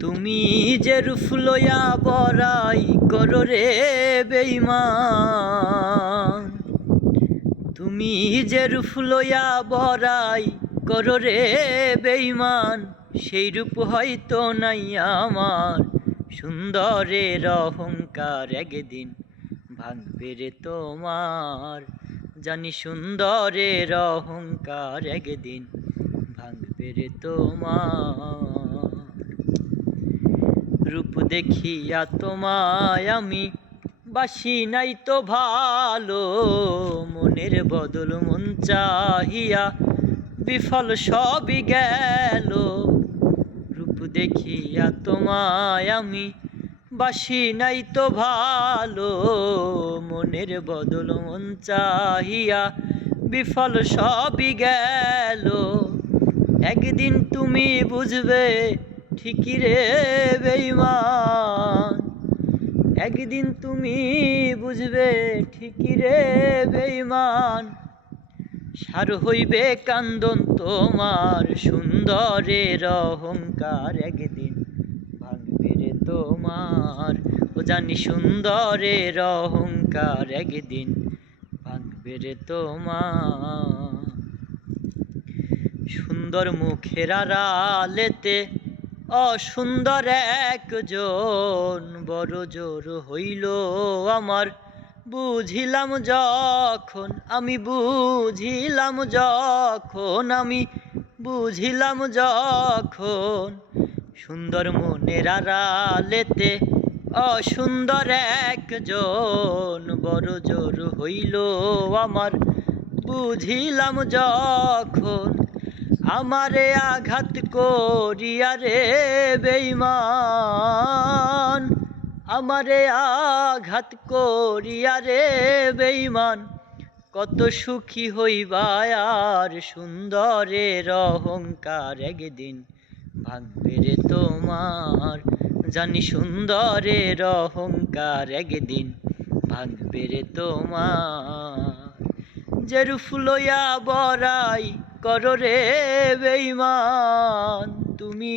তুমি যে রূপ লইয়া বরাই করো রে বেইমান তুমি যে রূপ লইয়া বরাই করো রে বেইমান সেই রূপ হয়তো নাই আমার। সুন্দরের অহংকার একদিন ভাঙবে রে তোমার। জানি সুন্দরের অহংকার একদিন ভাঙবে রে তোমার। রূপ দেখিয়া তোমায় আমি বাসি নাই তো ভালো। মনের বদল মন চাহিয়া বিফল সবই গেল। রূপ দেখিয়া তোমায় আমি বাসি নাই তো ভালো। মনের বদল মন চাহিয়া বিফল সবই গেল। একদিন তুমি বুঝবে ঠিকই রে বেইমান। একদিন তুমি বুঝবে ঠিকই রে বেইমান। সার হইবে কান্দন তোমার সুন্দরের অহংকার। একদিন ভাঙবে রে তোমার, ও জানি সুন্দরের অহংকার। একদিন ভাঙবে রে তোমার। সুন্দর মুখের আড়ালেতে অসুন্দর একজন, বড় জোর হইল আমার। বুঝিলাম যখন, আমি বুঝিলাম যখন, আমি বুঝিলাম যখন, সুন্দর মনের আড়ালেতে অসুন্দর একজন, বড় জোর হইল আমার। বুঝিলাম যখন আমারে আঘাত করিয়া রে বেইমান আমারে আঘাত করিয়া রে বেইমান কত সুখী হইবা আর সুন্দরের অহংকার একদিন ভাঙবে রে তোমার। জানি সুন্দরের অহংকার একদিন ভাঙবে রে তোমার। যে রূপ লইয়া বরাই করো রে বেইমান তুমি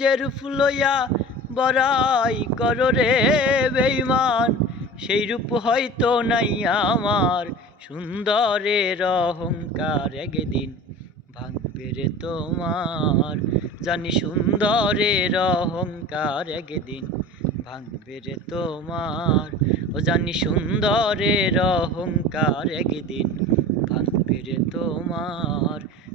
যে রূপ লইয়া বরাই করো রে বেইমান সেই রূপ হয়তো নাই আমার। সুন্দরের অহংকার একদিন ভাঙবে রে তোমার। জানি সুন্দরের অহংকার একদিন ভাঙবে রে তোমার। ও জানি সুন্দরের অহংকার একদিন ভাঙবে রে তোমার।